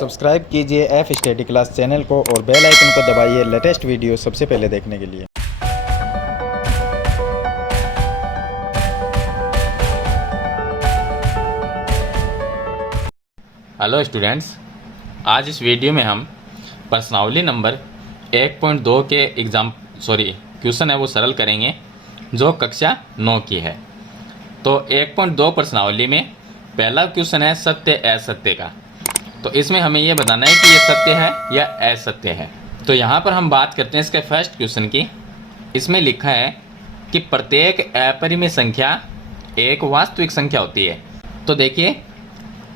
Subscribe कीजिए F study class channel को और बेल आइकन को दबाइए लेटेस्ट वीडियो सबसे पहले देखने के लिए। हेलो स्टूडेंट्स, आज इस वीडियो में हम प्रश्नावली नंबर 1.2 के क्वेश्चन है वो सरल करेंगे जो कक्षा 9 की है। तो 1.2 प्रश्नावली में पहला क्वेश्चन है सत्य असत्य का। तो इसमें हमें ये बताना है कि ये सत्य है या असत्य है। तो यहाँ पर हम बात करते हैं इसके फर्स्ट क्वेश्चन की। इसमें लिखा है कि प्रत्येक अपरिमेय संख्या एक वास्तविक संख्या होती है। तो देखिए,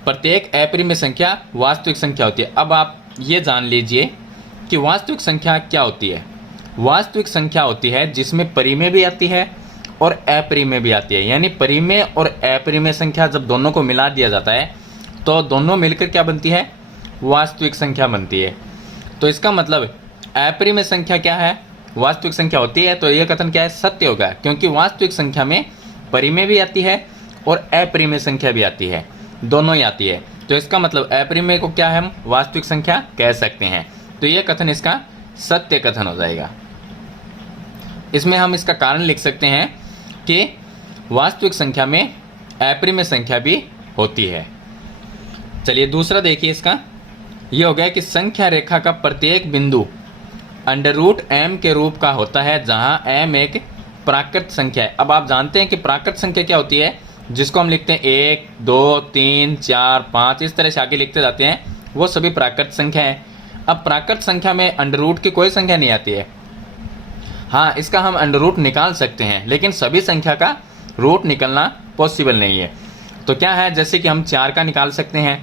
प्रत्येक अपरिमेय संख्या वास्तविक संख्या होती है। अब आप ये जान लीजिए कि वास्तविक संख्या क्या होती है। वास्तविक संख्या होती है जिसमें परिमेय भी आती है और अपरिमेय भी आती है। यानी परिमेय और अपरिमेय संख्या जब दोनों को मिला दिया जाता है तो दोनों मिलकर क्या बनती है? वास्तविक संख्या बनती है। तो इसका मतलब अपरिमेय संख्या क्या है? वास्तविक संख्या होती है। तो यह कथन क्या है? सत्य होगा, क्योंकि वास्तविक संख्या में परिमेय भी आती है और अपरिमेय संख्या भी आती है, दोनों ही आती है। तो इसका मतलब अपरिमेय को क्या है, हम वास्तविक संख्या कह सकते हैं। तो यह कथन इसका सत्य कथन हो जाएगा। इसमें हम इसका कारण लिख सकते हैं कि वास्तविक संख्या में अपरिमेय संख्या भी होती है। चलिए दूसरा देखिए, इसका यह हो गया कि संख्या रेखा का प्रत्येक बिंदु √m के रूप का होता है, जहां m एक प्राकृत संख्या है। अब आप जानते हैं कि प्राकृत संख्या क्या होती है, जिसको हम लिखते हैं 1, 2, 3, 4, 5 इस तरह से आगे लिखते जाते हैं, वो सभी प्राकृत संख्या है। अब प्राकृत संख्या में अंडर की कोई संख्या नहीं आती है। हाँ, इसका हम अंडर निकाल सकते हैं, लेकिन सभी संख्या का रूट निकलना पॉसिबल नहीं है। तो क्या है, जैसे कि हम 4 का निकाल सकते हैं,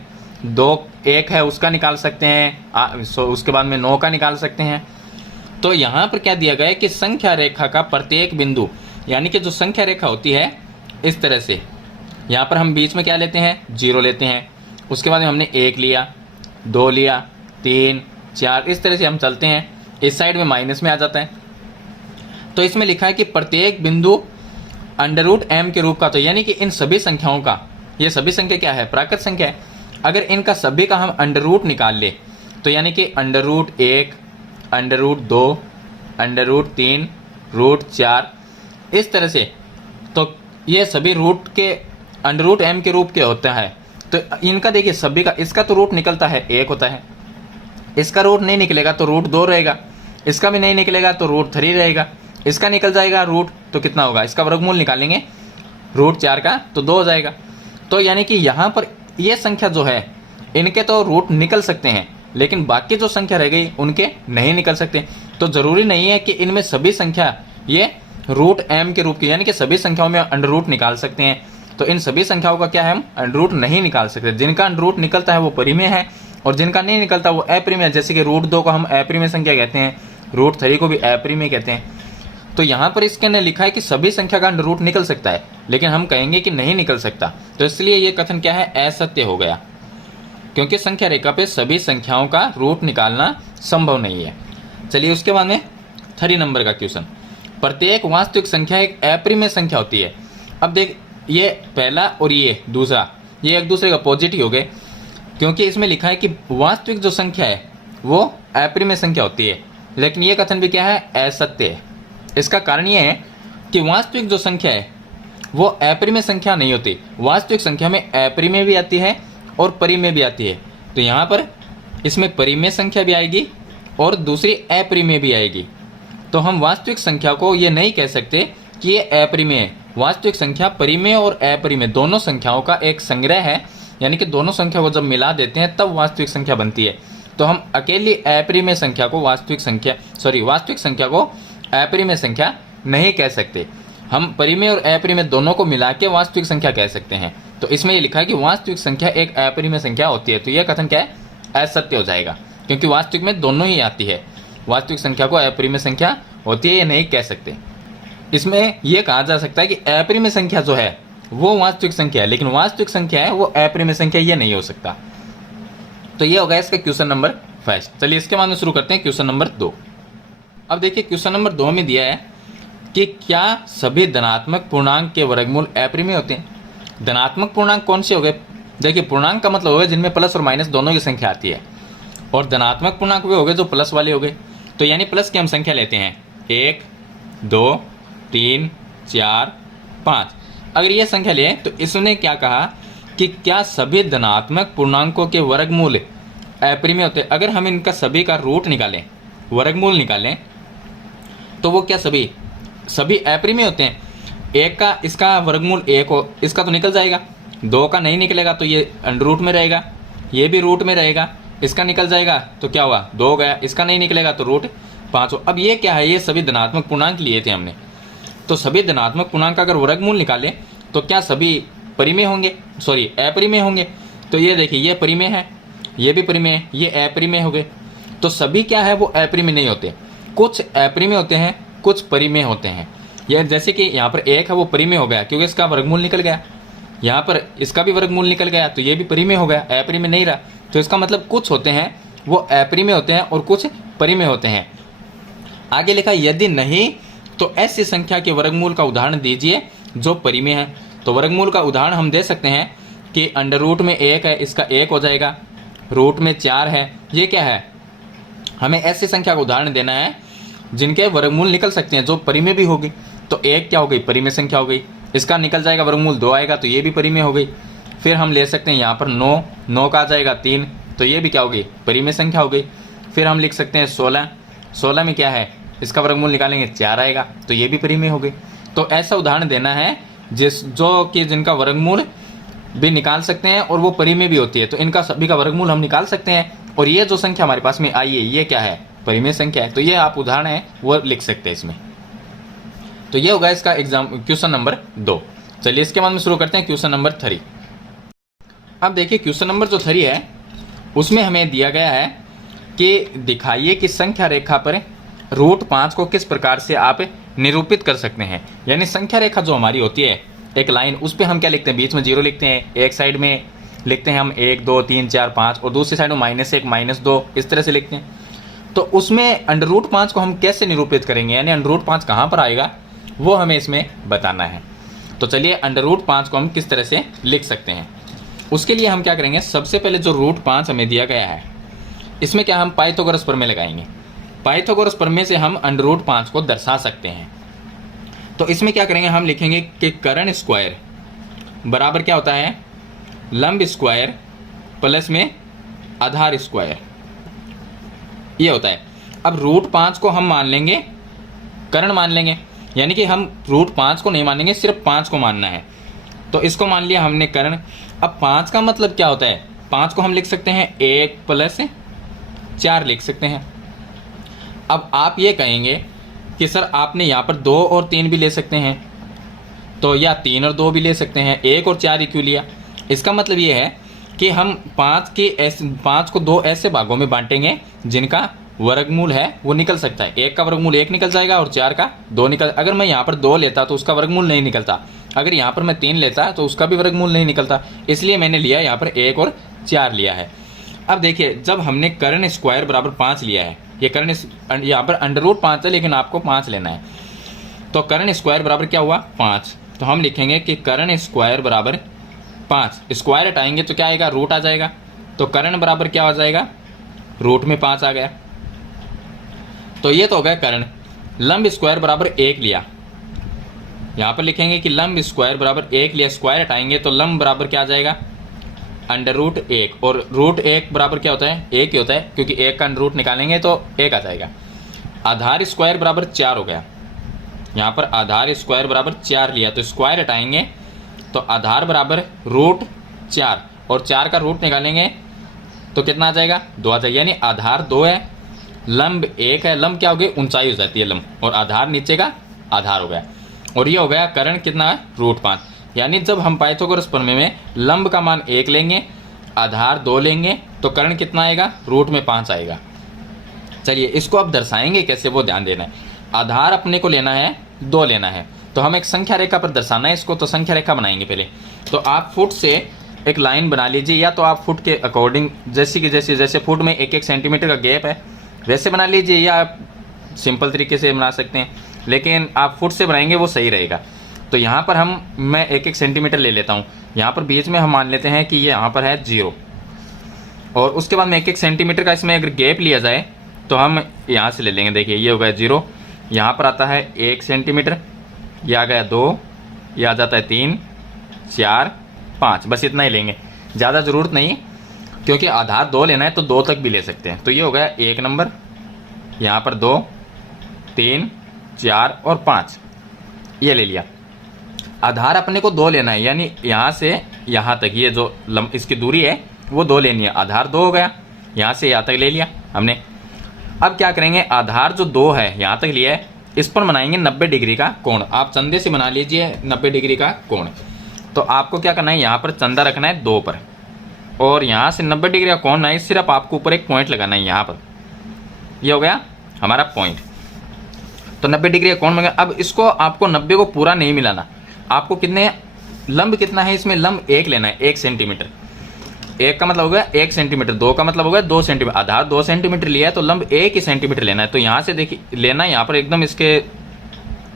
2 1 है उसका निकाल सकते हैं, उसके बाद में 9 का निकाल सकते हैं। तो यहाँ पर क्या दिया गया है कि संख्या रेखा का प्रत्येक बिंदु, यानी कि जो संख्या रेखा होती है इस तरह से, यहाँ पर हम बीच में क्या लेते हैं? 0 लेते हैं। उसके बाद में हमने 1 लिया, 2 लिया, 3, 4 इस तरह से हम चलते हैं। इस साइड में माइनस में आ जाता है। तो इसमें लिखा है कि प्रत्येक बिंदु √m के रूप का। तो यानी कि इन सभी संख्याओं का, ये सभी संख्या क्या है? प्राकृत संख्या है। अगर इनका सभी का हम अंडर निकाल ले तो यानी कि √1, √2, √3, √4 इस तरह से, तो ये सभी रूट के √m के रूप के होता है। तो इनका देखिए सभी का, इसका तो रूट निकलता है 1 होता है, इसका रूट नहीं निकलेगा तो √2 रहेगा, इसका भी नहीं निकलेगा तो √3 रहेगा, इसका निकल जाएगा रूट तो कितना होगा? इसका वर्गमूल निकालेंगे √4 का तो 2 हो जाएगा। तो यानी कि यहाँ पर ये संख्या जो है इनके तो रूट निकल सकते हैं, लेकिन बाकी जो संख्या रह गई उनके नहीं निकल सकते। तो ज़रूरी नहीं है कि इनमें सभी संख्या ये √m के रूप की, यानी कि सभी संख्याओं में अंडर निकाल सकते हैं। तो इन सभी संख्याओं का क्या है, हम अंडर नहीं निकाल सकते। जिनका अंडर निकलता है वो परिमेय है और जिनका नहीं निकलता वो अपरिमेय है। जैसे कि √2 को हम अपरिमेय संख्या कहते हैं, √3 को भी अपरिमेय कहते हैं। तो यहाँ पर इसके अंदर लिखा है कि सभी संख्या का अंडर निकल सकता है, लेकिन हम कहेंगे कि नहीं निकल सकता। तो इसलिए ये कथन क्या है? असत्य हो गया, क्योंकि संख्या रेखा पे सभी संख्याओं का रूट निकालना संभव नहीं है। चलिए उसके बाद में 3 नंबर का क्वेश्चन, प्रत्येक वास्तविक संख्या एक अपरिमेय संख्या होती है। अब देख, ये पहला और ये दूसरा, ये एक दूसरे का अपोजिट ही हो गए, क्योंकि इसमें लिखा है कि वास्तविक जो संख्या है वो अपरिमेय संख्या होती है, लेकिन ये कथन भी क्या है? असत्य है। इसका कारण ये है कि वास्तविक जो संख्या है वो अपरिमेय संख्या नहीं होती। वास्तविक संख्या में अपरिमेय भी आती है और परिमेय भी आती है। तो यहाँ पर इसमें परिमेय संख्या भी आएगी और दूसरी अपरिमेय भी आएगी। तो हम वास्तविक संख्या को ये नहीं कह सकते कि ये अपरिमेय है। वास्तविक संख्या परिमेय और अपरिमेय दोनों संख्याओं का एक संग्रह है, यानी कि दोनों संख्या को जब मिला देते हैं तब वास्तविक संख्या बनती है। तो हम अकेली अपरिमेय संख्या को वास्तविक संख्या को अपरिमेय संख्या नहीं कह सकते। हम परिमेय और अपरिमेय दोनों को मिला के वास्तविक संख्या कह सकते हैं। तो इसमें ये लिखा है कि वास्तविक संख्या एक अपरिमेय संख्या होती है। तो यह कथन क्या है? असत्य हो जाएगा, क्योंकि वास्तविक में दोनों ही आती है। वास्तविक संख्या को अपरिमेय संख्या होती है ये नहीं कह सकते। इसमें यह कहा जा सकता है कि अपरिमेय संख्या जो है वो वास्तविक संख्या है, लेकिन वास्तविक संख्या है वो अपरिमेय संख्या ये नहीं हो सकता। तो ये होगा इसका क्वेश्चन नंबर 1। चलिए इसके बाद में शुरू करते हैं क्वेश्चन नंबर 2। अब देखिए क्वेश्चन नंबर 2 में दिया है कि क्या सभी धनात्मक पूर्णांक के वर्गमूल अपरिमेय होते हैं? धनात्मक पूर्णांक कौन से हो गए? देखिए पूर्णांक का मतलब होगा जिनमें प्लस और माइनस दोनों की संख्या आती है, और धनात्मक पूर्णांक वे हो गए जो प्लस वाले हो गए। तो यानी प्लस की हम संख्या लेते हैं 1 2 3 4 5। अगर ये संख्या लें तो इसने क्या कहा कि क्या सभी धनात्मक पूर्णांकों के वर्गमूल अपरिमेय होते हैं। अगर हम इनका सभी का रूट निकालें, वर्गमूल निकालें, तो वो क्या सभी अपरिमेय होते हैं। एक का इसका वर्गमूल 1 हो, इसका तो निकल जाएगा, 2 का नहीं निकलेगा तो ये अंडर रूट में रहेगा, ये भी रूट में रहेगा, इसका निकल जाएगा तो क्या हुआ 2 गया, इसका नहीं निकलेगा तो रूट 5 हो। अब ये क्या है, ये सभी धनात्मक पूर्णांक लिए थे हमने, तो सभी धनात्मक पूर्णांक का अगर वर्गमूल निकालें तो क्या सभी परिमेय होंगे, सॉरी अपरिमेय होंगे। तो ये देखिए ये परिमेय है, ये भी परिमेय है, ये अपरिमेय हो गए। तो सभी क्या है वो अपरिमेय नहीं होते, कुछ अपरिमेय होते हैं, कुछ परिमेय होते हैं। ये जैसे कि यहाँ पर 1 है वो परिमेय हो गया क्योंकि इसका वर्गमूल निकल गया, यहाँ पर इसका भी वर्गमूल निकल गया तो ये भी परिमेय हो गया, अपरिमेय नहीं रहा। तो इसका मतलब कुछ होते हैं वो अपरिमेय होते हैं और कुछ परिमेय होते हैं। आगे लिखा यदि नहीं तो ऐसी संख्या के वर्गमूल का उदाहरण दीजिए जो परिमेय है। तो वर्गमूल का उदाहरण हम दे सकते हैं कि अंडर रूट में 1 है, इसका 1 हो जाएगा, रूट में 4 है, ये क्या है, हमें ऐसी संख्या का उदाहरण देना है जिनके वर्गमूल निकल सकते हैं जो परिमेय भी होगी। तो 1 क्या हो गई, परिमेय संख्या हो गई, इसका निकल जाएगा वर्गमूल 2 आएगा तो ये भी परिमेय हो गई। फिर हम ले सकते हैं यहाँ पर 9 का आ जाएगा 3, तो ये भी क्या हो गई, परिमेय संख्या हो गई। फिर हम लिख सकते हैं 16 में क्या है, इसका वर्गमूल निकालेंगे 4 आएगा तो ये भी परिमेय हो गई। तो ऐसा उदाहरण देना है जिनका वर्गमूल भी निकाल सकते हैं और वो परिमेय भी होती है, तो इनका सभी का वर्गमूल हम निकाल सकते हैं। और ये जो संख्या हमारे पास में आई है ये क्या है, परिमेय संख्या है। तो ये आप उदाहरण है वो लिख सकते हैं इसमें। तो ये होगा इसका क्वेश्चन नंबर 2। चलिए इसके बाद में शुरू करते हैं क्वेश्चन नंबर 3। अब देखिए क्वेश्चन नंबर जो 3 है उसमें हमें दिया गया है कि दिखाइए कि संख्या रेखा पर रूट 5 को किस प्रकार से आप निरूपित कर सकते हैं। यानी संख्या रेखा जो हमारी होती है एक लाइन, उस पर हम क्या लिखते हैं, बीच में 0 लिखते हैं, एक साइड में लिखते हैं हम 1 2 3 4 5 और दूसरी साइड में -1 -2 इस तरह से लिखते हैं। तो उसमें अंडर रूट 5 को हम कैसे निरूपित करेंगे, यानी अंडर रूट 5 कहाँ पर आएगा वो हमें इसमें बताना है। तो चलिए अंडर रूट 5 को हम किस तरह से लिख सकते हैं, उसके लिए हम क्या करेंगे, सबसे पहले जो रूट 5 हमें दिया गया है इसमें क्या हम पाइथागोरस प्रमेय लगाएंगे। पाइथागोरस प्रमेय से हम अंडर रूट 5 को दर्शा सकते हैं। तो इसमें क्या करेंगे, हम लिखेंगे कि कर्ण स्क्वायर बराबर क्या होता है, लंब स्क्वायर प्लस में आधार स्क्वायर, ये होता है। अब रूट 5 को हम मान लेंगे कर्ण मान लेंगे, यानी कि हम रूट 5 को नहीं मानेंगे, सिर्फ 5 को मानना है। तो इसको मान लिया हमने कर्ण। अब 5 का मतलब क्या होता है, 5 को हम लिख सकते हैं 1 + 4 लिख सकते हैं। अब आप ये कहेंगे कि सर आपने यहाँ पर 2 और 3 भी ले सकते हैं, तो या 3 और 2 भी ले सकते हैं, 1 और 4 ही क्यों लिया। इसका मतलब ये है कि हम 5 को 2 ऐसे भागों में बांटेंगे जिनका वर्गमूल है वो निकल सकता है। 1 का वर्गमूल 1 निकल जाएगा और 4 का 2 निकल। अगर मैं यहाँ पर 2 लेता तो उसका वर्गमूल नहीं निकलता, अगर यहाँ पर मैं 3 लेता तो उसका भी वर्गमूल नहीं निकलता, इसलिए मैंने लिया यहाँ पर 1 और 4 लिया है। अब देखिए जब हमने कर्ण स्क्वायर बराबर 5 लिया है, ये कर्ण यहाँ पर अंडर रूट 5 है लेकिन आपको 5 लेना है, तो कर्ण स्क्वायर बराबर क्या हुआ 5। तो हम लिखेंगे कि कर्ण स्क्वायर बराबर 5, स्क्वायर हटाएंगे तो क्या आएगा, रूट आ जाएगा। तो कर्ण बराबर क्या हो जाएगा, रूट में 5 आ गया। तो ये तो हो गया कर्ण। लंब स्क्वायर बराबर 1 लिया, यहाँ पर लिखेंगे कि लंब स्क्वायर बराबर 1 लिया, स्क्वायर हटाएंगे तो लंब बराबर क्या आ जाएगा, अंडर रूट 1। और रूट 1 बराबर क्या होता है, 1 ही होता है, क्योंकि 1 का अंडर रूट निकालेंगे तो 1 आ जाएगा। आधार स्क्वायर बराबर 4 हो गया, यहाँ पर आधार स्क्वायर बराबर 4 लिया, तो स्क्वायर हटाएंगे तो आधार बराबर रूट 4 और 4 का रूट निकालेंगे तो कितना आ जाएगा, 2 आ जाएगा। यानी आधार 2 है, लंब 1 है, लंब क्या हो गई, ऊंचाई हो जाती है लंब, और आधार नीचे का आधार हो गया। और ये हो गया कर्ण कितना है, रूट 5। यानी जब हम पाइथागोरस प्रमेय में लंब का मान 1 लेंगे, आधार 2 लेंगे, तो कर्ण कितना आएगा, रूट में 5 आएगा। चलिए इसको अब दर्शाएंगे कैसे वो ध्यान देना है। आधार अपने को लेना है 2 लेना है, तो हम एक संख्या रेखा पर दर्शाना है इसको, तो संख्या रेखा बनाएंगे पहले। तो आप फुट से एक लाइन बना लीजिए, या तो आप फुट के अकॉर्डिंग जैसे फुट में 1-1 सेंटीमीटर का गैप है वैसे बना लीजिए, या आप सिंपल तरीके से बना सकते हैं, लेकिन आप फुट से बनाएंगे वो सही रहेगा। तो यहाँ पर मैं 1-1 सेंटीमीटर ले लेता हूँ, यहाँ पर बीच में हम मान लेते हैं कि ये यहाँ पर है 0, और उसके बाद में 1-1 सेंटीमीटर का इसमें अगर गैप लिया जाए तो हम यहाँ से ले लेंगे। देखिए ये हो गया 0, यहाँ पर आता है 1 सेंटीमीटर, ये आ गया 2, ये आ जाता है 3, 4, 5, बस इतना ही लेंगे, ज़्यादा ज़रूरत नहीं, क्योंकि आधार 2 लेना है तो 2 तक भी ले सकते हैं। तो ये हो गया 1 नंबर, यहाँ पर 2, 3, 4 और 5, ये ले लिया। आधार अपने को 2 लेना है, यानी यहाँ से यहाँ तक ये जो इसकी दूरी है वो 2 लेनी है। आधार 2 हो गया, यहाँ से यहाँ तक ले लिया हमने। अब क्या करेंगे, आधार जो 2 है यहाँ तक लिया है, इस पर बनाएंगे 90 डिग्री का कोण। आप चंदे से बना लीजिए 90 डिग्री का कोण। तो आपको क्या करना है, यहाँ पर चंदा रखना है 2 पर, और यहाँ से 90 डिग्री का कोण नहीं, सिर्फ आपको ऊपर एक पॉइंट लगाना है यहाँ पर। ये हो गया हमारा पॉइंट। तो 90 डिग्री का कोण बन गया। अब इसको आपको 90 को पूरा नहीं मिलाना, आपको कितने लंब कितना है इसमें, लंब 1 लेना है, 1 सेंटीमीटर। 1 का मतलब हो गया 1 सेंटीमीटर, 2 का मतलब हो गया 2 सेंटीमीटर। आधार 2 सेंटीमीटर लिया है तो लंब 1 ही सेंटीमीटर लेना है। तो यहाँ से देखिए लेना है, यहाँ पर एकदम इसके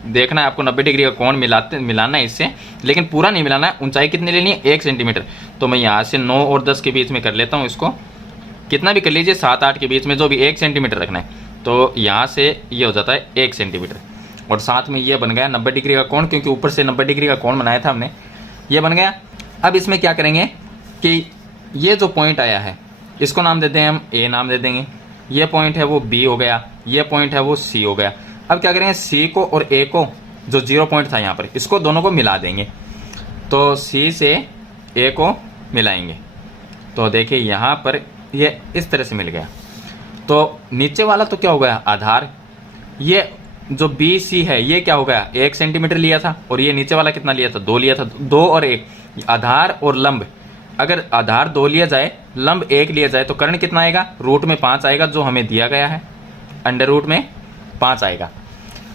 देखना है आपको 90 डिग्री का कोण मिलाना है इससे, लेकिन पूरा नहीं मिलाना है। ऊंचाई कितनी लेनी है, 1 सेंटीमीटर। तो मैं यहाँ से 9 और 10 के बीच में कर लेता हूँ इसको, कितना भी कर लीजिए, 7-8 के बीच में जो भी 1 सेंटीमीटर रखना है। तो यहाँ से ये हो जाता है 1 सेंटीमीटर, और साथ में ये बन गया 90 डिग्री का कोण, क्योंकि ऊपर से 90 डिग्री का कोण बनाया था हमने, ये बन गया। अब इसमें क्या करेंगे कि ये जो पॉइंट आया है इसको नाम देते हैं हम A नाम दे देंगे, ये पॉइंट है वो B हो गया, ये पॉइंट है वो C हो गया। अब क्या करेंगे, C को और A को, जो 0 पॉइंट था यहाँ पर, इसको दोनों को मिला देंगे। तो C से A को मिलाएंगे, तो देखिए यहाँ पर ये इस तरह से मिल गया। तो नीचे वाला तो क्या हो गया, आधार, ये जो BC है ये क्या हो गया, 1 सेंटीमीटर लिया था, और ये नीचे वाला कितना लिया था, 2 लिया था। 2 और 1, आधार और लंब, अगर आधार 2 लिया जाए, लंब 1 लिया जाए, तो कर्ण कितना आएगा, रूट में 5 आएगा, जो हमें दिया गया है, अंडर रूट में 5 आएगा।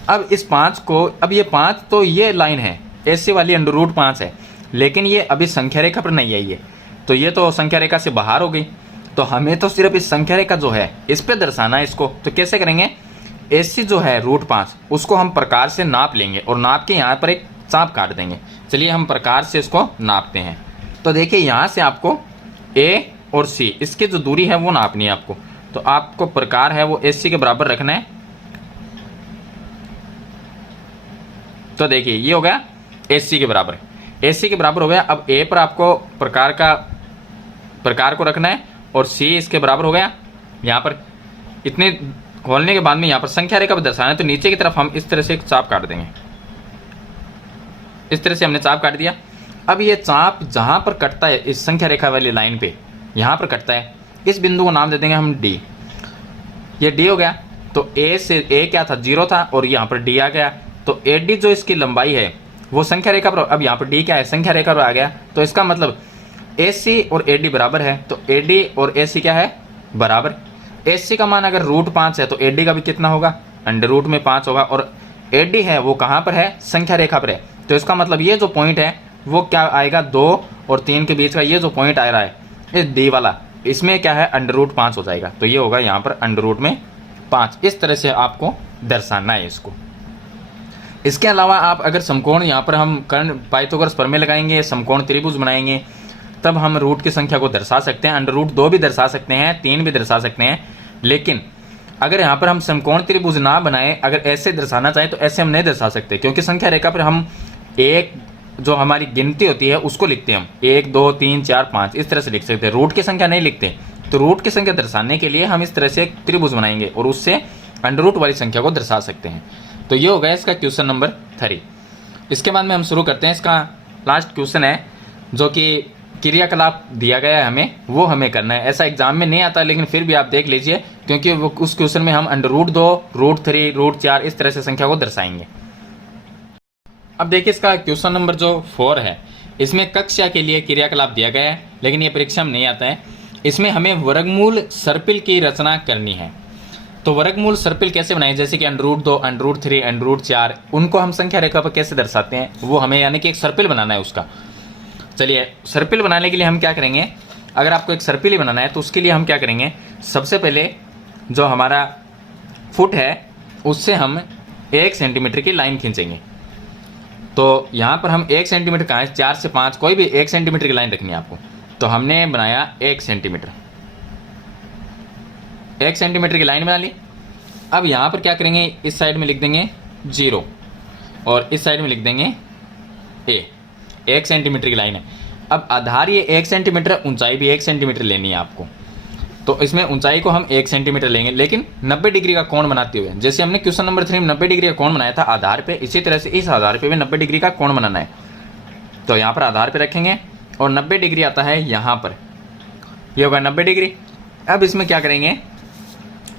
अब इस 5 को, अब ये 5 तो ये लाइन है ऐसे वाली, अंडर रूट 5 है, लेकिन ये अभी संख्या रेखा पर नहीं आई है, तो ये तो संख्या रेखा से बाहर हो गई। तो हमें तो सिर्फ इस संख्या रेखा जो है इस पे दर्शाना है इसको। तो कैसे करेंगे, AC जो है रूट 5, उसको हम प्रकार से नाप लेंगे, और नाप के यहाँ पर एक चाप काट देंगे। चलिए हम प्रकार से इसको नापते हैं। तो देखिए यहाँ से आपको A और C, इसकी जो दूरी है वो नापनी है आपको। तो आपको प्रकार है वो AC के बराबर रखना है। तो देखिए ये हो गया AC के बराबर, AC के बराबर हो गया। अब A पर आपको प्रकार को रखना है, और C इसके बराबर हो गया। यहाँ पर इतने खोलने के बाद में यहाँ पर संख्या रेखा पर दर्शाना है, तो नीचे की तरफ हम इस तरह से एक चाप काट देंगे। इस तरह से हमने चाप काट दिया। अब ये चाप जहाँ पर कटता है इस संख्या रेखा वाली लाइन पे, यहाँ पर कटता है, इस बिंदु को नाम दे देंगे हम D। ये D हो गया। तो A से A क्या था, 0 था, और यहाँ पर D आ गया। तो AD जो इसकी लंबाई है वो संख्या रेखा पर, अब यहाँ पर D क्या है, संख्या रेखा पर आ गया। तो इसका मतलब AC और AD बराबर है। तो AD और AC क्या है, बराबर। AC का मान अगर रूट 5 है तो AD का भी कितना होगा, अंडर रूट में 5 होगा। और AD है वो कहाँ पर है, संख्या रेखा पर है। तो इसका मतलब ये जो पॉइंट है वो क्या आएगा, 2 और 3 के बीच का ये जो पॉइंट आ रहा है, ये D वाला, इसमें क्या है, अंडर रूट 5 हो जाएगा। तो ये होगा यहाँ पर अंडर रूट में 5। इस तरह से आपको दर्शाना है इसको। इसके अलावा आप अगर समकोण, यहाँ पर हम कर्ण पाइथागोरस प्रमेय लगाएंगे, समकोण त्रिभुज बनाएंगे, तब हम रूट की संख्या को दर्शा सकते हैं। अंडर रूट 2 भी दर्शा सकते हैं, 3 भी दर्शा सकते हैं। लेकिन अगर यहाँ पर हम समकोण त्रिभुज ना बनाए, अगर ऐसे दर्शाना चाहें तो ऐसे हम नहीं दर्शा सकते, क्योंकि संख्या रेखा पर हम एक जो हमारी गिनती होती है उसको लिखते हैं हम, 1 2 3 4 5 इस तरह से लिख सकते हैं, रूट की संख्या नहीं लिखते। तो रूट की संख्या दर्शाने के लिए हम इस तरह से एक त्रिभुज बनाएंगे और उससे अंडर रूट वाली संख्या को दर्शा सकते हैं। तो ये हो गया इसका क्वेश्चन नंबर 3। इसके बाद में हम शुरू करते हैं। इसका लास्ट क्वेश्चन है जो कि क्रियाकलाप दिया गया है हमें, वो हमें करना है। ऐसा एग्जाम में नहीं आता, लेकिन फिर भी आप देख लीजिए, क्योंकि वो उस क्वेश्चन में हम अंडर रूट 2 रूट 3 रूट 4 इस तरह से संख्या को दर्शाएंगे। अब देखिए इसका क्वेश्चन नंबर जो 4 है, इसमें कक्षा के लिए क्रियाकलाप दिया गया है, लेकिन ये परीक्षा में नहीं आता है। इसमें हमें वर्गमूल सर्पिल की रचना करनी है। तो वर्गमूल सर्पिल कैसे बनाए, जैसे कि under root 2 under root 3 under root 4, उनको हम संख्या रेखा पर कैसे दर्शाते हैं, वो हमें यानी कि एक सर्पिल बनाना है उसका। चलिए सर्पिल बनाने के लिए हम क्या करेंगे, अगर आपको एक सर्पिल ही बनाना है तो उसके लिए हम क्या करेंगे, सबसे पहले जो हमारा फुट है उससे हम 1 सेंटीमीटर की लाइन खींचेंगे। तो यहाँ पर हम 1 सेंटीमीटर कहाँ है, 4 से 5 कोई भी 1 सेंटीमीटर की लाइन रखनी है आपको। तो हमने बनाया 1 सेंटीमीटर, 1 सेंटीमीटर की लाइन बना ली। अब यहाँ पर क्या करेंगे, इस साइड में लिख देंगे 0 और इस साइड में लिख देंगे A। 1 सेंटीमीटर की लाइन है। अब आधार ये 1 सेंटीमीटर, ऊंचाई भी 1 सेंटीमीटर लेनी है आपको। तो इसमें ऊंचाई को हम 1 सेंटीमीटर लेंगे, लेकिन 90 डिग्री का कोण बनाते हुए, जैसे हमने क्वेश्चन नंबर 3 में 90 डिग्री का कोण बनाया था आधार पे, इसी तरह से इस आधार पे भी 90 डिग्री का कोण बनाना है। तो यहाँ पर आधार पे रखेंगे और 90 डिग्री आता है यहाँ पर, ये होगा 90 डिग्री। अब इसमें क्या करेंगे,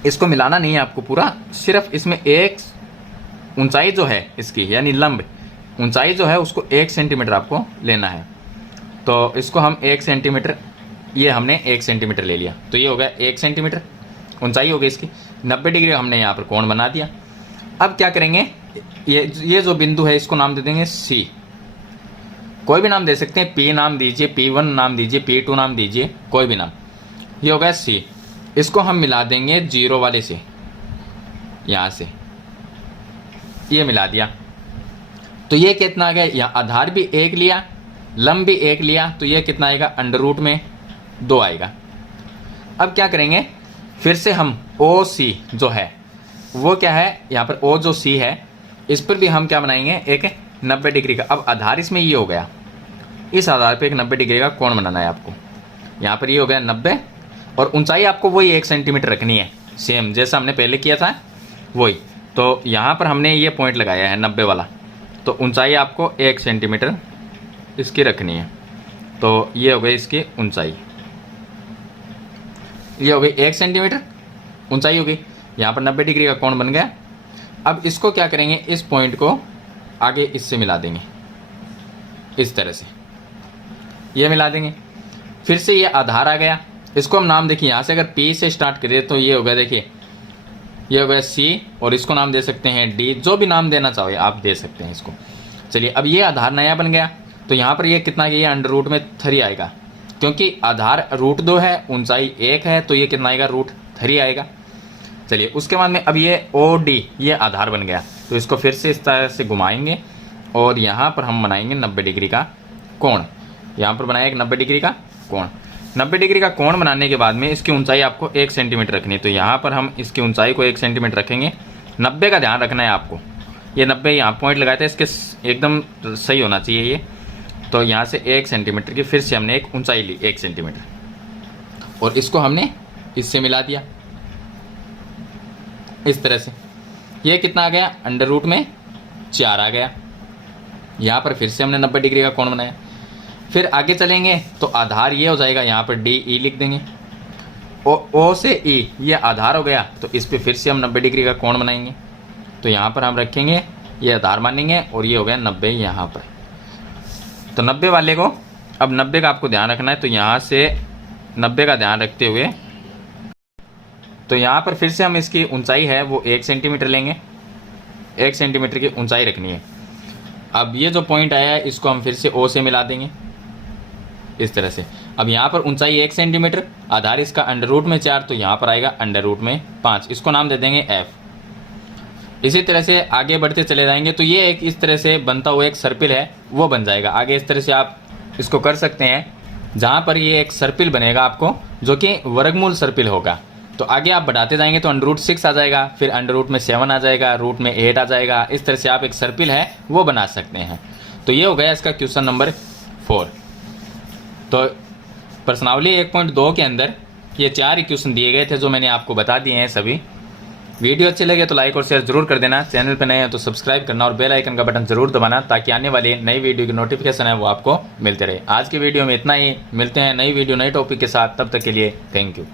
इसको मिलाना नहीं है आपको पूरा, सिर्फ इसमें एक ऊंचाई जो है इसकी, यानी लंब ऊंचाई जो है उसको 1 सेंटीमीटर आपको लेना है। तो इसको हम 1 सेंटीमीटर, ये हमने 1 सेंटीमीटर ले लिया, तो ये हो गया 1 सेंटीमीटर ऊंचाई हो गई इसकी। 90 डिग्री हमने यहाँ पर कोण बना दिया। अब क्या करेंगे, ये जो बिंदु है इसको नाम दे देंगे C। कोई भी नाम दे सकते हैं, P नाम दीजिए, P1 नाम दीजिए, P2 नाम दीजिए, कोई भी नाम। ये हो गया C। इसको हम मिला देंगे 0 वाले से, यहाँ से ये मिला दिया। तो ये कितना आ गया, यहाँ आधार भी 1 लिया, लंब भी 1 लिया, तो ये कितना आएगा, अंडर रूट में 2 आएगा। अब क्या करेंगे, फिर से हम OC जो है वो क्या है, यहाँ पर O जो C है इस पर भी हम क्या बनाएंगे, एक 90 डिग्री का। अब आधार इसमें ये हो गया, इस आधार पे एक 90 डिग्री का कोण बनाना है आपको। यहाँ पर ये हो गया 90 और ऊंचाई आपको वही 1 सेंटीमीटर रखनी है, सेम जैसा हमने पहले किया था वही। तो यहाँ पर हमने ये पॉइंट लगाया है 90 वाला, तो ऊंचाई आपको 1 सेंटीमीटर इसकी रखनी है। तो ये हो गई इसकी ऊंचाई, ये हो गई 1 सेंटीमीटर ऊंचाई हो गई। यहाँ पर 90 डिग्री का कोण बन गया। अब इसको क्या करेंगे, इस पॉइंट को आगे इससे मिला देंगे, इस तरह से ये मिला देंगे। फिर से ये आधार आ गया, इसको हम नाम देखिए, यहाँ से अगर P से स्टार्ट करें तो ये हो गया, देखिए ये हो गया C, और इसको नाम दे सकते हैं D, जो भी नाम देना चाहो आप दे सकते हैं इसको। चलिए अब ये आधार नया बन गया, तो यहाँ पर ये कितना, ये अंडर रूट में 3 आएगा, क्योंकि आधार रूट 2 है, ऊंचाई 1 है, तो ये कितना आएगा, रूट 3 आएगा। चलिए उसके बाद में अब ये OD ये आधार बन गया, तो इसको फिर से इस तरह से घुमाएंगे और यहाँ पर हम बनाएंगे 90 डिग्री का कोण। यहाँ पर बनाया एक 90 डिग्री का कोण। 90 डिग्री का कोण बनाने के बाद में इसकी ऊंचाई आपको 1 सेंटीमीटर रखनी है, तो यहाँ पर हम इसकी ऊंचाई को 1 सेंटीमीटर रखेंगे। 90 का ध्यान रखना है आपको, ये 90 यहाँ पॉइंट लगाए थे, इसके एकदम सही होना चाहिए ये। तो यहाँ से 1 सेंटीमीटर की फिर से हमने एक ऊंचाई ली 1 सेंटीमीटर और इसको हमने इससे मिला दिया इस तरह से। ये कितना आ गया, अंडर रूट में 4 आ गया। यहाँ पर फिर से हमने 90 डिग्री का कोण बनाया। फिर आगे चलेंगे तो आधार ये हो जाएगा, यहाँ पर DE लिख देंगे, O से E ये आधार हो गया, तो इस पर फिर से हम 90 डिग्री का कोण बनाएंगे। तो यहाँ पर हम रखेंगे, ये आधार मानेंगे और ये हो गया 90 यहाँ पर। तो 90 वाले को, अब 90 का आपको ध्यान रखना है, तो यहाँ से 90 का ध्यान रखते हुए, तो यहाँ पर फिर से हम इसकी ऊंचाई है वो 1 सेंटीमीटर लेंगे, 1 सेंटीमीटर की ऊंचाई रखनी है। अब ये जो पॉइंट आया है इसको हम फिर से O से मिला देंगे इस तरह से। अब यहाँ पर ऊंचाई 1 सेंटीमीटर, आधार इसका अंडर रूट में 4, तो यहाँ पर आएगा अंडर रूट में 5, इसको नाम दे देंगे F। इसी तरह से आगे बढ़ते चले जाएंगे, तो ये एक इस तरह से बनता हुआ एक सर्पिल है वो बन जाएगा। आगे इस तरह से आप इसको कर सकते हैं, जहाँ पर ये एक सर्पिल बनेगा आपको, जो कि वर्गमूल सर्पिल होगा। तो आगे आप बढ़ाते जाएंगे तो अंडर रूट 6 आ जाएगा, फिर अंडर रूट में 7 आ जाएगा, रूट में 8 आ जाएगा। इस तरह से आप एक सर्पिल है वो बना सकते हैं। तो ये हो गया इसका क्वेश्चन नंबर 4। तो प्रश्नावली 1.2 के अंदर ये 4 इक्वेशन दिए गए थे जो मैंने आपको बता दिए हैं सभी। वीडियो अच्छे लगे तो लाइक और शेयर जरूर कर देना। चैनल पर नए हैं तो सब्सक्राइब करना और बेल आइकन का बटन जरूर दबाना, ताकि आने वाली नई वीडियो की नोटिफिकेशन है वो आपको मिलते रहे। आज की वीडियो में इतना ही, मिलते हैं नई वीडियो नए टॉपिक के साथ, तब तक के लिए थैंक यू।